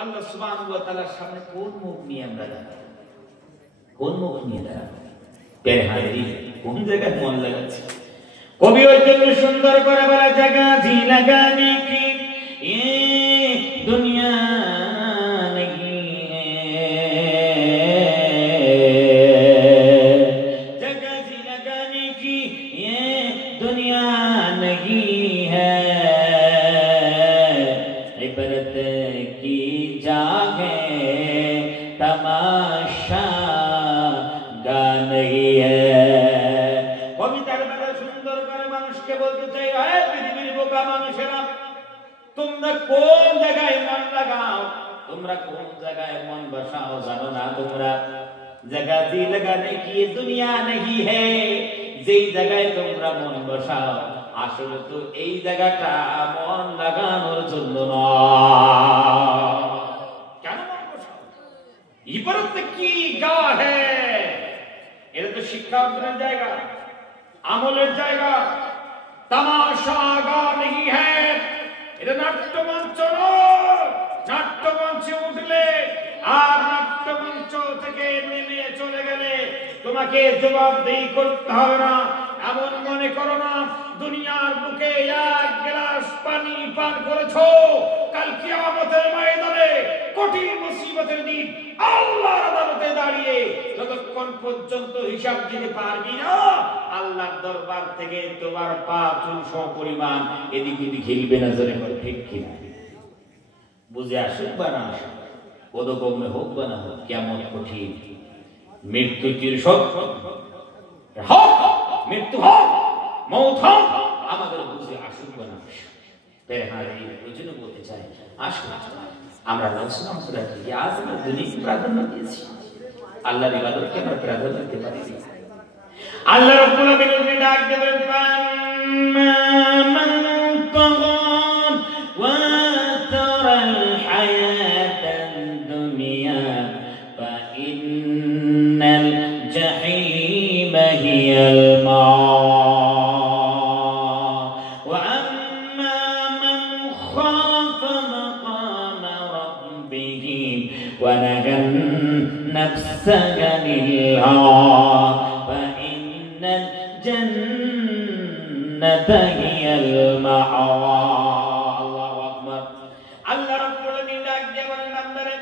আল্লাহ সুবহানাহু ওয়া তাআলার সামনে কোন মুখ নিয়ে আমরা দাঁড়াবো? কোন মুখ নিয়ে দাঁড়াবো? প্যারে হাজির কোন জায়গায় মন লাগাচ্ছে? কবি ওই জন্য সুন্দর করে বলা, জায়গা জি লাগানে কি দুনিয়া नहीं है, जगह जी लगाने की ये दुनिया नहीं है, इबरत की जागे तमाशा गा नहीं है। কবিতার বেলা সুন্দর করে মানুষকে বলতে চাই, হে পৃথিবীর বোকা মানুষেরা, তোমরা কোন জায়গায় মন লাগাও, তোমরা কোন জায়গায় মন বসাও জানো না তোমরা? জায়গা জি লাগানে কি দুনিয়া नहीं है, যেই জায়গায় তোমরা মন বসাও আসলে তো এই জায়গাটা মন লাগানোর জন্য নয়। কেন মন বসাও? ইবারত কি গা है, এটা তো শিক্ষা অর্জনের জায়গা, আমলের জায়গা। তামাশা গা नहीं है, এটা নাট্যমঞ্চ নয়। নাট্যমঞ্চে উঠলে আর নাট্যমঞ্চ থেকে নেমে চলে গেলে তোমাকে জবাবদিহি করতে হবে না, এমন মনে করো না দুনিয়ার বুকে এক গ্লাস পানি পান করেছো, কাল কিয়ামতের ময়দানে কঠিন মুসিবতের দিন আল্লাহর আদালতে দাঁড়িয়ে যতক্ষণ পর্যন্ত হিসাব দিতে পারবি না, আল্লাহর দরবার থেকে তোমার পা চুল পরিমাণ এদিক ওদিক হিলবে না। জোরে বল ঠিক কিনা? বুঝে আসুক বা না আসুক, পদকমে হোক বা না হোক, কিয়ামত কঠিন, মৃত্যু চিরসত্য হোক, মৃত্যু হোক, মৌত হোক, আমাদের বুঝে আসুক বা না আসুক। তাই হাজির ওই জন্য বলতে চাই, আসুন আমরা আলোচনা করে থাকি। আজ আমরা দুনিয়াকে প্রাধান্য দিয়েছি, আল্লাহর ইবাদতকে আমরা প্রাধান্য দিতে পারি। আল্লাহ রাব্বুল আলামিন ডাক দেবেন, মান তাগান ওয়া তারাল হায়াতাদ দুনিয়া ফা ইন্নাল জাহিমা হিয়াল মাওয়া ওয়া আম্মা মান খাফা মাকামা রাব্বিহি ওয়া নাহান নাফসা আনিল হাওয়া الجنة هي المأوى। الله أكبر। আল্লাহ রাব্বুল আলামিন ডাক দিয়ে বলেন, বান্দারে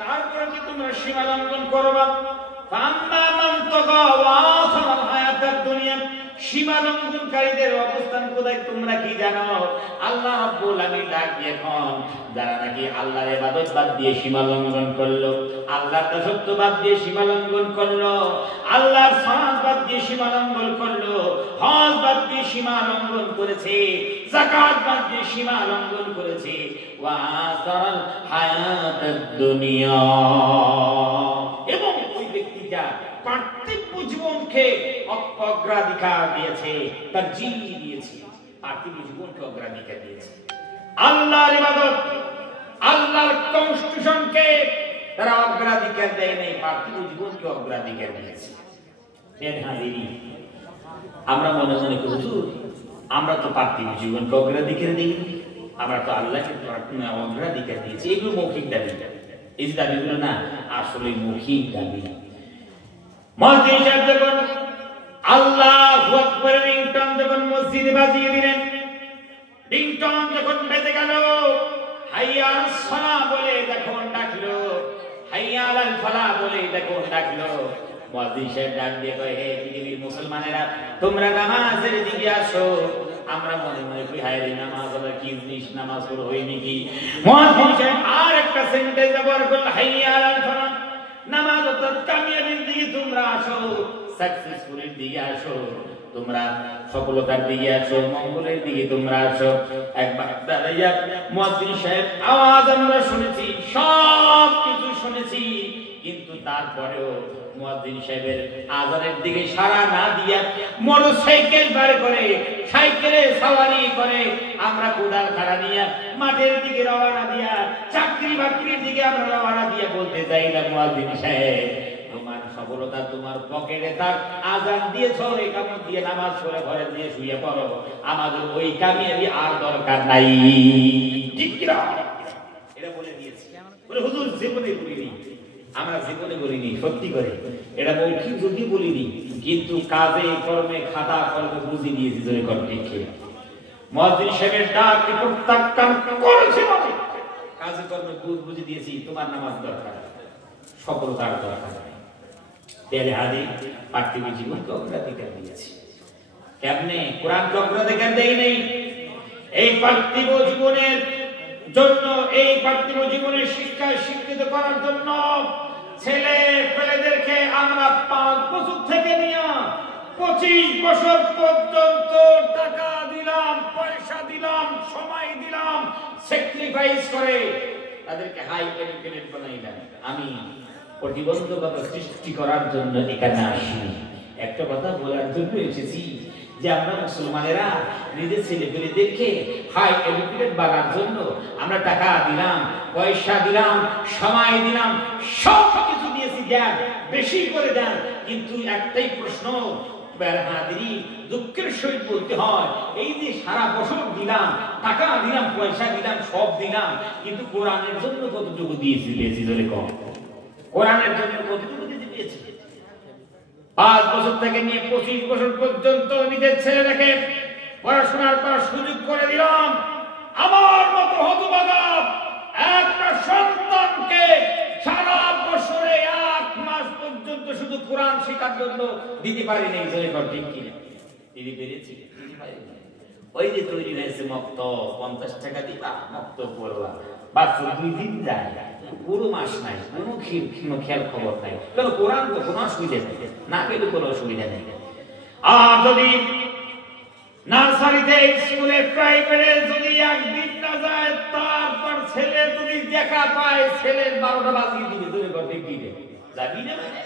তারপরে কি তোমরা সীমা লঙ্ঘন করবা? ফাম্মা মান তাগা ওয়া আসারাল হায়াতাদ দুনিয়া, সীমা লঙ্ঘনকারীদের অবস্থান কোথায় তোমরা কি জানো? আল্লাহ রাব্বুল আলামিন ডাক দিয়ে কোন যারা নাকি আল্লাহর ইবাদত বাদ দিয়ে সীমা লঙ্ঘন করলো, আল্লাহর দাসত্ব বাদ দিয়ে সীমা লঙ্ঘন করলো, আল্লাহর সালাত বাদ দিয়ে সীমা লঙ্ঘন করলো, হজ বাদ দিয়ে সীমা লঙ্ঘন করেছে, যাকাত বাদ দিয়ে সীমা লঙ্ঘন করেছে, ওয়া আসারাল হায়াতাদ দুনিয়া, এবং ওই ব্যক্তিটা পার্থিব জীবনকে অগ্রাধিকার দিয়েছে, তারজীহ দিয়েছে, পার্থিব জীবনকে অগ্রাধিকার দিয়েছে। আল্লাহর ইবাদত, আল্লাহর কনস্টিটিউশনকে তারা অগ্রাধিকার দেয় নাই, পার্থিব জীবনকে অগ্রাধিকার দিয়েছে। আমরা মনে মনে করি হুজুর আমরা তো পার্থিব জীবনকে অগ্রাধিকার দিই, আমরা তো আল্লাহকে অগ্রাধিকার দিয়েছি। এগুলো মৌখিক দাবি, এই যে দাবিগুলো না আসলে মৌখিক দাবি। মুয়াজ্জিন সাহেব যখন আল্লাহু আকবার রিংটন যখন মসজিদে বাজিয়ে দিলেন, রিংটন যখন বেজে গেল, হাইয়া আলাস সালাহ বলে যখন ডাকলো, হাইয়া আলাল ফালাহ বলে যখন ডাকলো, মুয়াজ্জিন সাহেব ডাক দিয়ে কয়, হে পৃথিবীর মুসলমানেরা তোমরা নামাজের দিকে আসো। আমরা মনে মনে কই হায় রে নামাজ আবার কি জিনিস, নামাজ পড়ো হয়নি কি? মুয়াজ্জিন সাহেব আর একটা সেন্টেন্স ব্যবহার করল, হাইয়া আলাল ফালাহ, নামাজ অর্থাৎ কামিয়াবির দিকে তোমরা আসো, সাকসেসফুলের দিকে আসো, তোমরা সফলতার দিকে আসো, মঙ্গলের দিকে তোমরা আসো। একবার দাঁড়াইয়া মুয়াজ্জিন সাহেব আওয়াজ আমরা শুনেছি, সব কিছু শুনেছি, কিন্তু তারপরেও মুয়াজ্জিন সাহেবের আযানের দিকে সাড়া না দিয়া মোটরসাইকেল বার করে, সাইকেলে সওয়ারি করে, আমরা কোদাল খাড়া নিয়ে মাঠের দিকে রওনা দিয়া, চাকরি বাকরির দিকে আমরা রওনা দিয়া বলতে যাই না, মুয়াজ্জিন সাহেব তোমার সফলতা তোমার পকেটে, তার আযান দিয়েছো, একামত দিয়ে নামাজ পড়ে ঘরে দিয়ে শুয়ে পড়ো, আমাদের ওই কামিয়াবি আর দরকার নাই। ঠিক কি না? এটা বলে দিয়েছি। বলে হুজুর জীবনে বলিনি, আমরা জীবনে বলিনি, সত্যি করে এটা মৌখিক যদি বলিনি, কিন্তু কাজে কর্মে খাতা কলমে বুঝি দিয়েছি জোরে কর ঠিক কি। মুয়াজ্জিন সাহেবের ডাক প্রত্যাখ্যান করেছে মানে কাজে কর্মে বুঝি দিয়েছি তোমার নামাজ দরকার, সফলতার দরকার নাই। তেলে হাদি পার্থিব জীবনকে অগ্রাধিকার দিয়েছি। কেমনে? কোরআনকে অগ্রাধিকার দেই নেই। এই পার্থিব জীবনের জন্য, এই পার্থিব জীবনের শিক্ষা শিক্ষিত করার জন্য ছেলে পেলেদেরকে আমরা 5 বছর থেকে নিয়ে 25 বছর পর্যন্ত টাকা দিলাম, পয়সা দিলাম, সময় দিলাম, স্যাক্রিফাইস করে তাদেরকে হাই এডুকেটেড বানাইলাম। আমি প্রতিবন্ধকতা সৃষ্টি করার জন্য এখানে আসিনি, একটা কথা বলার জন্য এসেছি যে আমরা মুসলমানেরা নিজের ছেলেপেলেদেরকে হাই এডুকেটেড বানার জন্য আমরা টাকা দিলাম, পয়সা দিলাম, সময় দিলাম, সব কিছু দিয়েছি, জ্ঞান বেশি করে দেন। কিন্তু একটাই প্রশ্ন, দুঃখের সহিত বলতে হয়, এই যে সারা বছর দিলাম, টাকা দিলাম, পয়সা দিলাম, সব দিলাম, কিন্তু কোরআনের জন্য কতটুকু দিয়েছি? কম। কোরআনের জন্য কতটুকু দিতে পেরেছি? 5 বছর থেকে নিয়ে 25 বছর পর্যন্ত নিজের ছেলেটাকে পড়াশোনার করার সুযোগ করে দিলাম। আমার মতো হতভাগা একটা সন্তানকে সারা বছরে 1 মাস পর্যন্ত শুধু কোরআন শেখার জন্য দিতে পারি নাই। ঠিক কিনা? দিতে পেরেছি? ওই যে তৈরি হয়েছে মক্তব, 50 টাকা দিবা, মক্তব পড়বা, বাচ্চা 2 দিন যায়, পুরো মাস নাই, কোনো খেয়াল খবর নাই। কেন? কোরআন তো কোনো অসুবিধা নেই, না পেলে কোনো অসুবিধা নেই। আর যদি নার্সারিতে, স্কুলে, প্রাইভেটে যদি একদিন না যায়, তারপর ছেলে যদি দেখা পায়, ছেলের 12টা বাজিয়ে দিবে, তুমি করতে দিবে, যাবি না মানে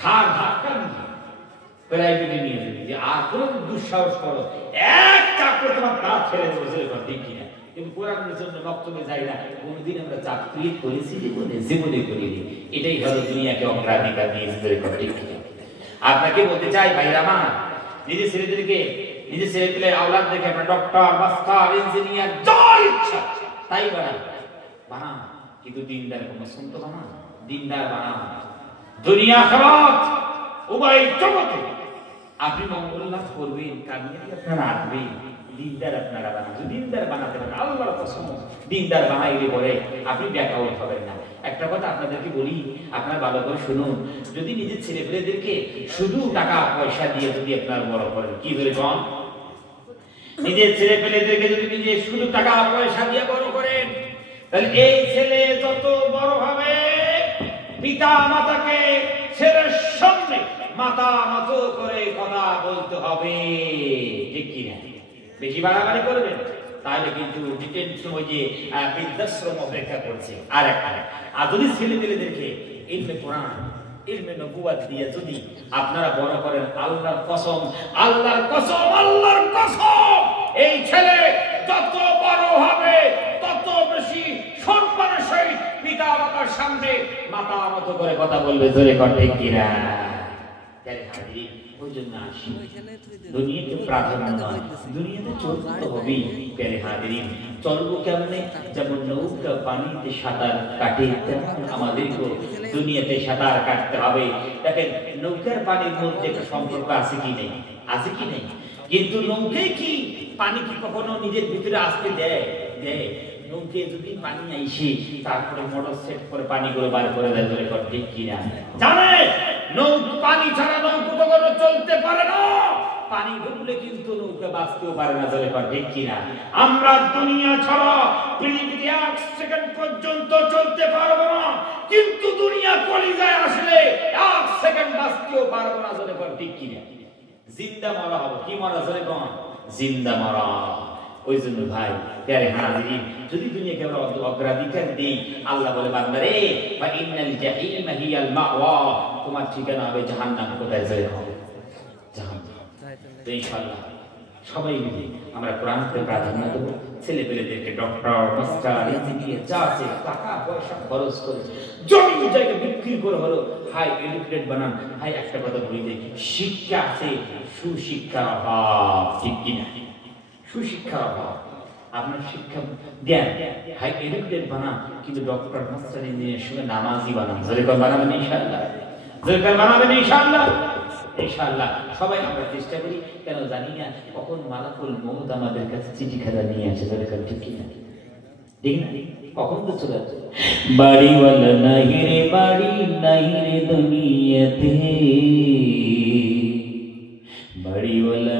খার ধাক্কা দিবে, প্রাইভেটে নিয়ে যাবে যে আর কোনো দুঃসাহস করো, এক চাকরি তোমার তার ছেড়ে দেবো, ছেলে কর ঠিক কিনা। কিন্তু কোরআনের জন্য বক্তব্যে যাই না, কোনদিন আমরা চাকরি করেছি জীবনে করিনি। এটাই হলো দুনিয়াকে অগ্রাধিকার দিয়েছি, ঠিক কিনা। আপনাকে বলতে চাই ভাইরা আমার, নিজের ছেলেদেরকে, নিজের ছেলেপেলে আওলাদ দেখে আমরা ডক্টর, মাস্টার, ইঞ্জিনিয়ার যা ইচ্ছা তাই বানান, কিন্তু দিনদার কোনো সন্ত বানান, দিনদার বানান। দুনিয়া আখিরাত উভয় জগতে আপনি মঙ্গল লাভ করবেন, কামিয়াবি আপনারা আসবেন। দিনদার আপনারা বানান, দিনদার বানাতে পারেন, আল্লাহর কসম দিনদার বানাইলে পরে আপনি ব্যাকআউট হবেন না। একটা কথা আপনাদেরকে বলি, আপনারা ভালো করে শুনুন, যদি নিজের ছেলেপেলেদেরকে শুধু টাকা পয়সা দিয়ে যদি আপনারা বড় করেন, কি ধরে কম, নিজের ছেলেপেলেদেরকে যদি নিজে শুধু টাকা পয়সা দিয়ে বড় করেন, তাহলে এই ছেলে যত বড় হবে, পিতা মাতাকে ছেলের সামনে মাথা নত করে কথা বলতে হবে, ঠিক কিনা। বেশি বাড়াবাড়ি করবেন তাহলে কিন্তু ডিটেনশন, ওই যে বৃদ্ধাশ্রম অপেক্ষা করছে। আর যদি ছেলেপেলেদেরকে ইলমে কোরআন, ইলমে নবুয়ত দিয়ে যদি আপনারা বড় করেন, আল্লাহর কসম, আল্লাহর কসম, আল্লাহর কসম, এই ছেলে যত বড় হবে তত বেশি সম্মানের সহিত পিতা মাতার সামনে মাথা নত করে কথা বলবে, জোরে কর ঠিক কিনা। ওই জন্য আসি, দুনিয়াকে প্রাধান্য নয়, দুনিয়াতে চলতে হবে। প্যারে হাজিরিন, চলবো কেমনে? যেমন নৌকা পানিতে সাঁতার কাটে, তেমন আমাদেরকে দুনিয়াতে সাঁতার কাটতে হবে। দেখেন, নৌকার পানির মধ্যে একটা সম্পর্ক আছে কি নেই? আছে কি নেই? কিন্তু নৌকায় কি পানি কি কখনো নিজের ভিতরে আসতে দেয়? দেয়। নৌকে যদি পানি আইসে, তারপরে মোটর সেট করে পানিগুলো বার করে দেয়, ধরে কর ঠিক কিনা। জানে পানি ছাড়া নৌকা কখনো চলতে পারে না, পানি ঢুকলে কিন্তু নৌকা বাঁচতেও পারে না, ধরে কর ঠিক কিনা। আমরা দুনিয়া ছাড়া পৃথিবীতে 1 সেকেন্ড পর্যন্ত চলতে পারবো না, কিন্তু দুনিয়া কলিজায় আসলে 1 সেকেন্ড বাঁচতেও পারবো না, ধরে কর ঠিক কিনা। জিন্দা মরা হবো, কি মরা? ধরে কর জিন্দা মরা। ওই জন্য ভাই প্যারে হাজিরিন, যদি দুনিয়াকে আমরা অগ্রাধিকার দিই, আল্লাহ বলে বান্দারে, বা ইন্নাল জাহিমা হিয়াল মাওয়া, তোমার ঠিকানা হবে জাহান্নাম। কোথায় যায়? জাহান্নাম। তো ইনশাআল্লাহ সবাই মিলে আমরা কোরআনকে প্রাধান্য দেব, ছেলেপেলেদেরকে ডক্টর, মাস্টার, ইঞ্জিনিয়ার যা আছে টাকা পয়সা খরচ করে, জমি জায়গা বিক্রি করে হলো হাই এডুকেটেড বানান। হাই একটা কথা বলি যে শিক্ষা আছে, সুশিক্ষার অভাব, ঠিক কিনা? সুশিক্ষার অভাব। আপনার শিক্ষা দেন, হাই এডুকেটেড বানান, কিন্তু ডক্টর, মাস্টার, ইঞ্জিনিয়ার সঙ্গে নামাজি বানান। যেরকম বানাবেন ইনশাআল্লাহ, যেরকম বানাবেন ইনশাআল্লাহ, ইনশাআল্লাহ। সবাই আমরা চেষ্টা করি, কেন জানি না কখন মালাকুল মউত আমাদের কাছে চিঠি খাতা নিয়ে আসে। যেরকম ঠিক কিনা, ঠিক না? কখন তো চলে আসে। বাড়িওয়ালা নাই রে বাড়ি, নাই রে দুনিয়াতে, বাড়িওয়ালা